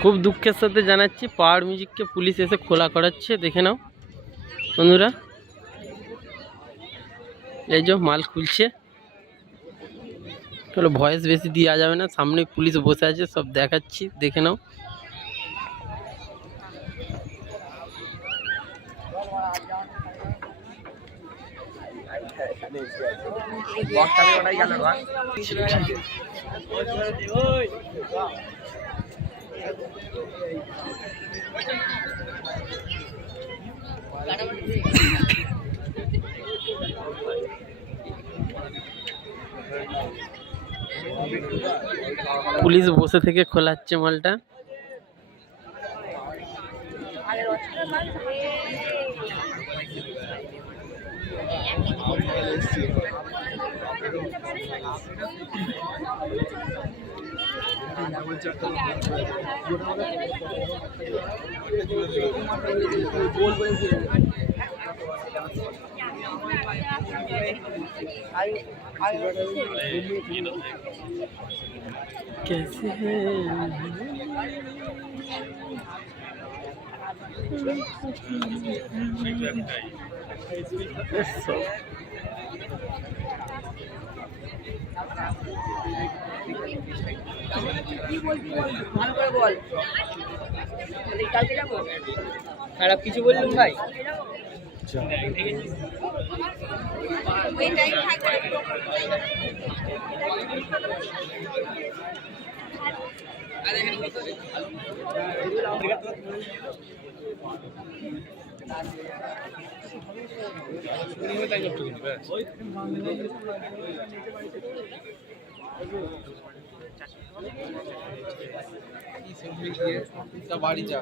খুব দুঃখের সাথে জানাচ্ছি পাওয়ার মিউজিককে পুলিশ এসে খোলা করাচ্ছে। দেখে নাও বন্ধুরা, এই যে মাল খুলছে। চলো ভয়েস বেশি দেওয়া যাবে না, সামনে পুলিশ বসে আছে, সব দেখাচ্ছি, দেখে নাও। পুলিশ বসে থেকে খোলাচ্ছে মালটা। कैसे है খারাপ কিছু বললুম ভাই। বাড়ি যা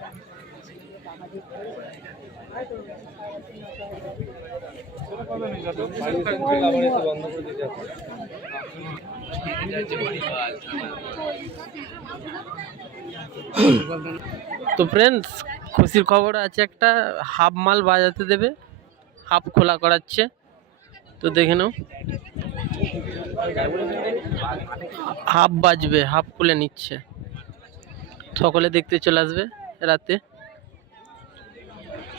তো ফ্রেন্ডস, খুশির খবর আছে একটা, হাফ মাল বাজাতে দেবে, হাফ খোলা করাচ্ছে। তো দেখে নাও, হাফ বাজবে, হাফ খুলে নিচ্ছে। সকলে দেখতে চলে আসবে রাতে।